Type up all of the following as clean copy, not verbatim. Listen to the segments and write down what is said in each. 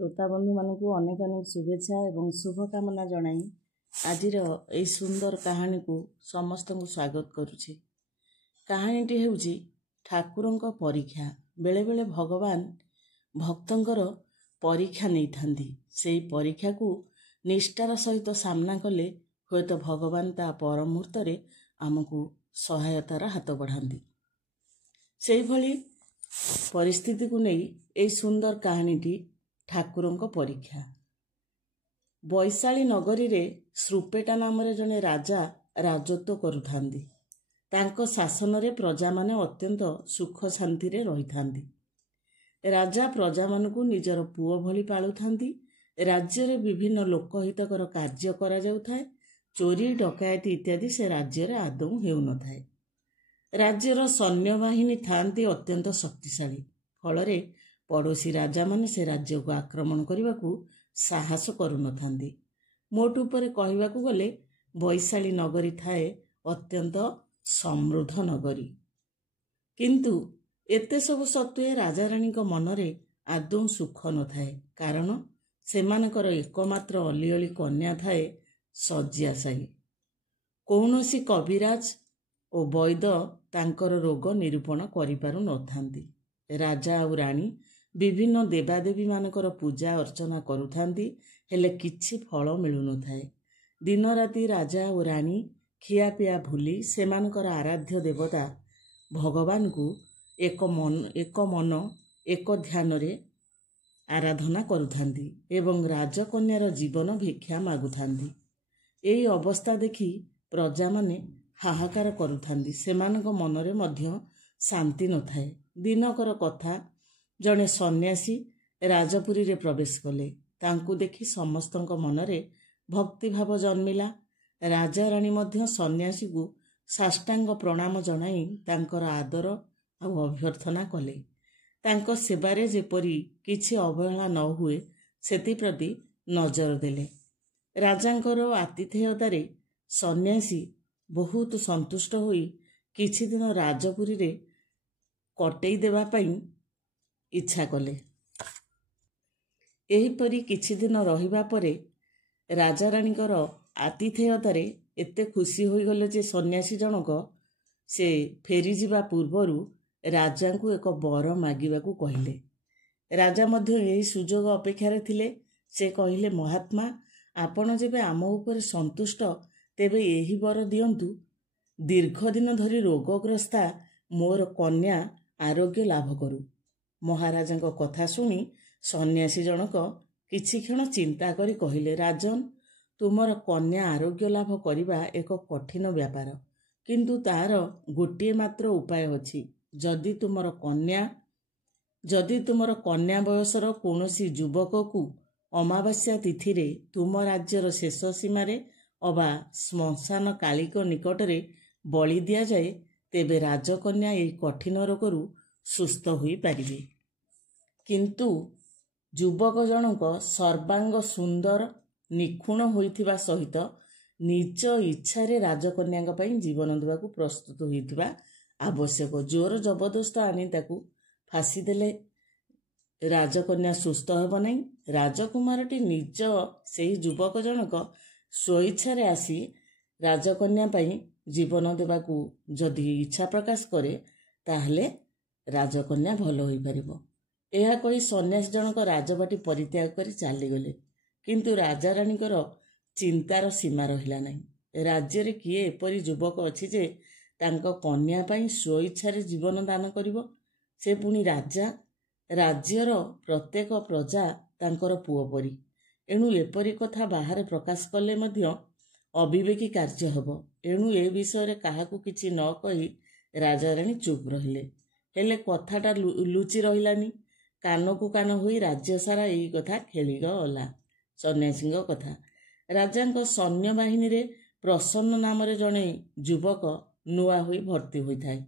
श्रोता बंधु मानक अनेक अनेक शुभेच्छा एवं शुभकामना जनाई आजिर यही सुंदर कहानी को समस्त को स्वागत करुछि। कहानीटी हेउछि ठाकुरंक परीक्षा। बेले बेले भगवान भक्तंकर परीक्षा नहीं थांदी। सेही परीक्षा को निष्ठार सहित सामना कले हुए तो भगवान ता पर मुहूर्त रे आमको सहायतार हाथ बढ़ाती। से भली परिस्थिति को नहीं यही सुंदर कहानीटी ठाकुरंक परीक्षा। वैशाली नगरी रे श्रुपेटा नाम जने राजा राजत्व करुथांदी। तांको शासन रे प्रजा माने अत्यंत सुख शांति रे रहिथांदी। राजा प्रजा मानकु निजर पुओ भली पालुथांदी। राज्य रे विभिन्न लोकहितकर कार्य करा जाउथाय। चोरी डकायती इत्यादि से राज्य रे आदौ हेउ न थाए। राज्यर सैन्य बाहिनी थांती अत्यंत शक्तिशाली। फलरे पड़ोशी राजा माने से राज्य को आक्रमण करने को साहस करू न थांदी। मोट उपरे कहवाकू गले वैशाली नगरी थाए अत्यंत समृद्ध नगरी। किंतु एते सब सत्वे राजा रानी को मनरे आदौ सुख न थाए। कारण सेमानकर एकमात्र अलिअली कन्या थाए शଯ୍ୟାଶାୟୀ। कौनसी कविराज और वैद तांकर रोग निरूपण करि पारु न थांती। राजा और रानी विभिन्न देवादेवी मानकर पूजा अर्चना करुथांती, हेले किछि फल मिलु न थाए। दिन राति राजा और रानी खियापिया भूली सेमानकर आराध्य देवता भगवान को एक मन एक ध्यान रे आराधना करुथांती एवं राजकन्यार जीवन भिक्षा मागुथांती। एई अवस्था देखि प्रजा माने हाहाकार करुथांती। सेमानक मनरे मध्य शांति न थाए। दिनकर कथा जड़े सन्यासी राजपुरी रे प्रवेश कले। तांकु देखि समस्तक मनरे भक्तिभाव जन्मिला। राजा रानी मध्य सन्यासी को साष्टांग प्रणाम जनाई तांकर आदर आ अभ्यर्थना कले। तांको सेवारे जेपरी किछि अवहेला न हुए सेति प्रति नजर देले। राजांकर आतिथेयतारे सन्यासी बहुत संतुष्ट होई किछि दिन राजपुरी रे कटेई देवा पई इच्छा कले। एहीपरि किछि दिन रहिबा परे राजा रानीकर आतिथेयतारे एते खुशी होई गले जे सन्यासी जनक से फेरी जिबा पूर्वरु राजा को एक बर मागिबाकू कहिले। राजा मध्य एही सुजोग अपेक्षारे थिले। से कहिले, महात्मा आपण जेबे आम उपरे संतुष्ट तेबे एही बर दियंतु। दीर्घ दिन धरी रोगग्रस्ता मोर कन्या आरोग्य लाभ करू। महाराजा कथा शुणी सन्यासी जनक किछि क्षण चिंता करी कहिले, राजन तुमर कन्या आरोग्य लाभ करिबा एक कठिन व्यापार, किंतु तार गोटे मात्र उपाय अछि। जदि तुमर कन्या बयसर कौनसी युवक को अमावास्या तिथि रे तुम राज्यर शेष सीमारे अबा श्मशान कालिक निकटरे बलि दिया जाए, तेबे राजकन्या एही कठिन रोगरू सुस्थ होई पारिबे। किंतु युवक जनक सर्वांग सुंदर निखुण होइथिबा सहित निज इच्छारे राजकन्या पई जीवन देवाकू प्रस्तुत होइथिबा आवश्यक। जोर जबरदस्त आनी ताकू फांसी देले राजकन्या सुस्थ हेब नहीं। राजकुमारटी निज सेही युवक जनक स्वेच्छारे आसी राजकन्या पई जीवन देवाकू जदि इच्छा प्रकाश करे ताहले राजकन्या भल होई परिबो। एहा कही सन्यासी जनक राजबाटी परित्याग करी चलीगले। किंतु राजा रानीकर चिंतार सीमा रहिला नहीं। राज्य रे किए एपरी युवक अछि जे तांको कन्या पई स्वेच्छारे जीवन दान करिवो। से पुणी राजा। राज्यर प्रत्येक प्रजा तांकर पुओ परी। एणु एपरी कथा बाहर प्रकाश कले मध्य अविवेकी कार्य हेबो। एणु ए विषय रे काहाकू किछि न कही राजा रानी चुप रहिले। हेले कथाटा लुचि रहिलानी। कानकू कान होई राज्य सारा एई कथा खेली गला। सन्यासी कथा। राजांको सैन्य बाहिनी रे प्रसन्न नाम रे जणे युवक नुआ होई भर्ती होइथाय।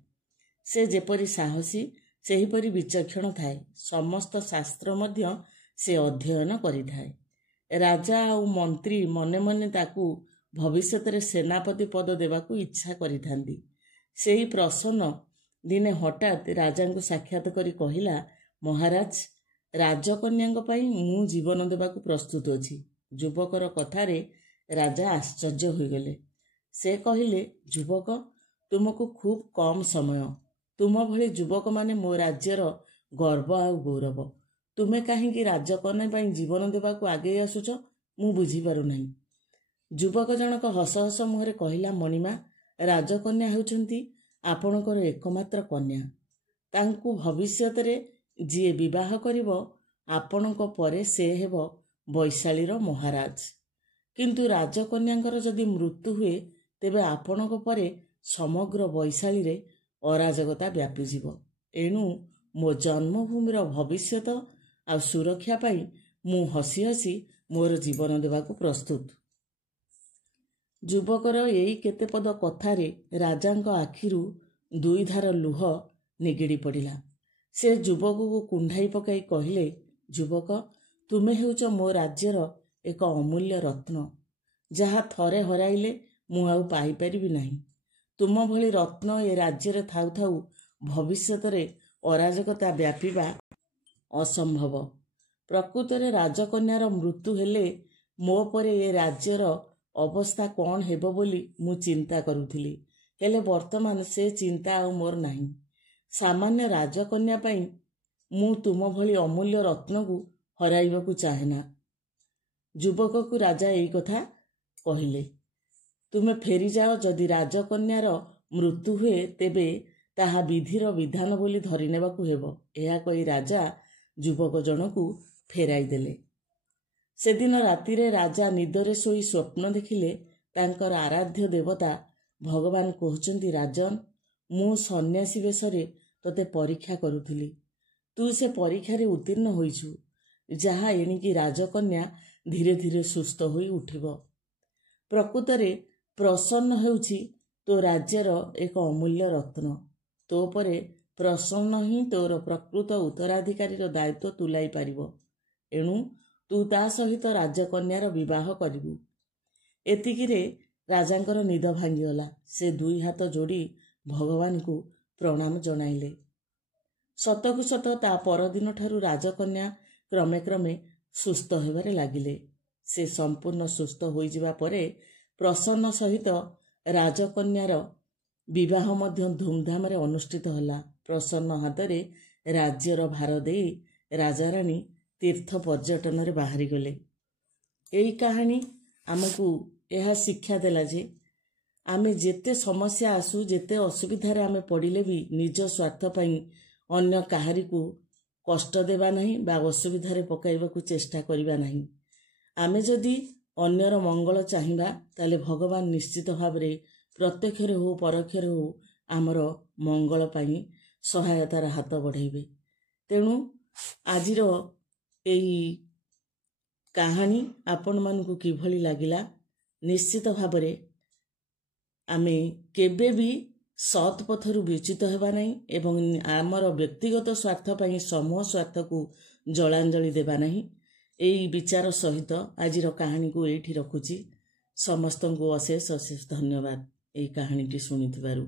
से जेपरी साहसी सेहीपरि विचक्षण थाए। समस्त शास्त्र मध्य से अध्ययन करिथाए। राजा और मंत्री मने मने ताकू भविष्यत रे सेनापति पद देवाकू इच्छा करिथांदी। सेही प्रसन्न दिने हठात राजा को साक्षात करी कहिला, महाराज ରାଜକନ୍ୟାଙ୍କ ପାଇଁ ମୁଁ ଜୀବନ ଦେବାକୁ ପ୍ରସ୍ତୁତ ଅଛି। ଯୁବକର କଥାରେ ରାଜା ଆଶ୍ଚର୍ଯ୍ୟ ହୋଇଗଲେ। ସେ କହିଲେ, ଯୁବକ, ତୁମକୁ ଖୁବ୍ କମ୍ ସମୟ। ତୁମ ଭଳି ଯୁବକମାନେ ମୋ ରାଜ୍ୟର ଗର୍ବ ଆଉ ଗୌରବ। ତୁମେ କାହିଁକି ରାଜକନ୍ୟା ପାଇଁ ଜୀବନ ଦେବାକୁ ଆଗେଇ ଆସୁଛ, ମୁଁ ବୁଝିପାରୁନାହିଁ। ଯୁବକ ଜଣକ ହସ ହସ ମୁହଁରେ କହିଲା, ମଣିମା, ରାଜକନ୍ୟା ହେଉଛନ୍ତି ଆପଣଙ୍କର ଏକମାତ୍ର କନ୍ୟା। ତାଙ୍କୁ ଭବିଷ୍ୟତରେ ଯିଏ ବିବାହ କରିବ, ଆପଣଙ୍କ ପରେ ସେ ହେବ ବୈଶାଳୀର ମହାରାଜ। କିନ୍ତୁ ରାଜକନ୍ୟାଙ୍କର ଯଦି ମୃତ୍ୟୁ ହୁଏ, ତେବେ ଆପଣଙ୍କ ପରେ ସମଗ୍ର ବୈଶାଳୀରେ ଅରାଜକତା ବ୍ୟାପିଯିବ। ଏଣୁ ମୋ ଜନ୍ମଭୂମିର ଭବିଷ୍ୟତ ଆଉ ସୁରକ୍ଷା ପାଇଁ ମୁଁ ହସି ହସି ମୋର ଜୀବନ ଦେବାକୁ ପ୍ରସ୍ତୁତ। ଯୁବକର ଏଇ କେତେପଦ କଥାରେ ରାଜାଙ୍କ ଆଖିରୁ ଦୁଇଧାର ଲୁହ ନିଗିଡ଼ି ପଡ଼ିଲା। ସେ ଯୁବକକୁ କୁଣ୍ଢାଇ ପକାଇ କହିଲେ, ଯୁବକ, ତୁମେ ହେଉଛ ମୋ ରାଜ୍ୟର ଏକ ଅମୂଲ୍ୟ ରତ୍ନ, ଯାହା ଥରେ ହରାଇଲେ ମୁଁ ଆଉ ପାଇପାରିବି ନାହିଁ। ତୁମ ଭଳି ରତ୍ନ ଏ ରାଜ୍ୟରେ ଥାଉ ଥାଉ ଭବିଷ୍ୟତରେ ଅରାଜକତା ବ୍ୟାପିବା ଅସମ୍ଭବ। ପ୍ରକୃତରେ ରାଜକନ୍ୟାର ମୃତ୍ୟୁ ହେଲେ ମୋ ପରେ ଏ ରାଜ୍ୟର ଅବସ୍ଥା କ'ଣ ହେବ ବୋଲି ମୁଁ ଚିନ୍ତା କରୁଥିଲି। ହେଲେ ବର୍ତ୍ତମାନ ସେ ଚିନ୍ତା ଆଉ ମୋର ନାହିଁ। ସାମାନ୍ୟ ରାଜକନ୍ୟା ପାଇଁ ମୁଁ ତୁମ ଭଳି ଅମୂଲ୍ୟ ରତ୍ନକୁ ହରାଇବାକୁ ଚାହେଁନା। ଯୁବକକୁ ରାଜା ଏଇ କଥା କହିଲେ। ତୁମେ ଫେରିଯାଅ। ଯଦି ରାଜକନ୍ୟାର ମୃତ୍ୟୁ ହୁଏ, ତେବେ ତାହା ବିଧିର ବିଧାନ ବୋଲି ଧରିନେବାକୁ ହେବ। ଏହା କହି ରାଜା ଯୁବକ ଜଣକୁ ଫେରାଇ ଦେଲେ। ସେଦିନ ରାତିରେ ରାଜା ନିଦରେ ଶୋଇ ସ୍ୱପ୍ନ ଦେଖିଲେ ତାଙ୍କର ଆରାଧ୍ୟ ଦେବତା ଭଗବାନ କହୁଛନ୍ତି, ରାଜନ, ମୁଁ ସନ୍ନ୍ୟାସୀ ବେଶରେ ତୋତେ ପରୀକ୍ଷା କରୁଥିଲି। ତୁ ସେ ପରୀକ୍ଷାରେ ଉତ୍ତୀର୍ଣ୍ଣ ହୋଇଛୁ। ଯାହା ଏଣିକି ରାଜକନ୍ୟା ଧୀରେ ଧୀରେ ସୁସ୍ଥ ହୋଇ ଉଠିବ। ପ୍ରକୃତରେ ପ୍ରସନ୍ନ ହେଉଛି ତୋ ରାଜ୍ୟର ଏକ ଅମୂଲ୍ୟ ରତ୍ନ। ତୋ ପରେ ପ୍ରସନ୍ନ ହିଁ ତୋର ପ୍ରକୃତ ଉତ୍ତରାଧିକାରୀର ଦାୟିତ୍ୱ ତୁଲାଇ ପାରିବ। ଏଣୁ ତୁ ତା ସହିତ ରାଜକନ୍ୟାର ବିବାହ କରିବୁ। ଏତିକିରେ ରାଜାଙ୍କର ନିଦ ଭାଙ୍ଗିଗଲା। ସେ ଦୁଇ ହାତ ଯୋଡ଼ି ଭଗବାନଙ୍କୁ ପ୍ରଣାମ ଜଣାଇଲେ। ସତକୁ ସତ ତା ପରଦିନଠାରୁ ରାଜକନ୍ୟା କ୍ରମେ କ୍ରମେ ସୁସ୍ଥ ହେବାରେ ଲାଗିଲେ। ସେ ସମ୍ପୂର୍ଣ୍ଣ ସୁସ୍ଥ ହୋଇଯିବା ପରେ ପ୍ରସନ୍ନ ସହିତ ରାଜକନ୍ୟାର ବିବାହ ମଧ୍ୟ ଧୁମଧାମରେ ଅନୁଷ୍ଠିତ ହେଲା। ପ୍ରସନ୍ନ ହାତରେ ରାଜ୍ୟର ଭାର ଦେଇ ରାଜାରାଣୀ ତୀର୍ଥ ପର୍ଯ୍ୟଟନରେ ବାହାରିଗଲେ। ଏଇ କାହାଣୀ ଆମକୁ ଏହା ଶିକ୍ଷା ଦେଲା ଯେ ଆମେ ଯେତେ ସମସ୍ୟା ଆସୁ, ଯେତେ ଅସୁବିଧାରେ ଆମେ ପଡ଼ିଲେ ବି ନିଜ ସ୍ୱାର୍ଥ ପାଇଁ ଅନ୍ୟ କାହାରିକୁ କଷ୍ଟ ଦେବା ନାହିଁ ବା ଅସୁବିଧାରେ ପକାଇବାକୁ ଚେଷ୍ଟା କରିବା ନାହିଁ। ଆମେ ଯଦି ଅନ୍ୟର ମଙ୍ଗଳ ଚାହିଁବା, ତାହେଲେ ଭଗବାନ ନିଶ୍ଚିତ ଭାବରେ ପ୍ରତ୍ୟକ୍ଷରେ ହେଉ ପରୋକ୍ଷରେ ହେଉ ଆମର ମଙ୍ଗଳ ପାଇଁ ସହାୟତାର ହାତ ବଢ଼ାଇବେ। ତେଣୁ ଆଜିର ଏହି କାହାଣୀ ଆପଣମାନଙ୍କୁ କିଭଳି ଲାଗିଲା, ନିଶ୍ଚିତ ଭାବରେ ଆମେ କେବେ ବି ସତ୍ ପଥରୁ ବିଚ୍ୟୁତ ହେବା ନାହିଁ ଏବଂ ଆମର ବ୍ୟକ୍ତିଗତ ସ୍ୱାର୍ଥ ପାଇଁ ସମୂହ ସ୍ୱାର୍ଥକୁ ଜଳାଞ୍ଜଳି ଦେବା ନାହିଁ। ଏହି ବିଚାର ସହିତ ଆଜିର କାହାଣୀକୁ ଏଇଠି ରଖୁଛି। ସମସ୍ତଙ୍କୁ ଅଶେଷ ଅଶେଷ ଧନ୍ୟବାଦ ଏହି କାହାଣୀଟି ଶୁଣିଥିବାରୁ।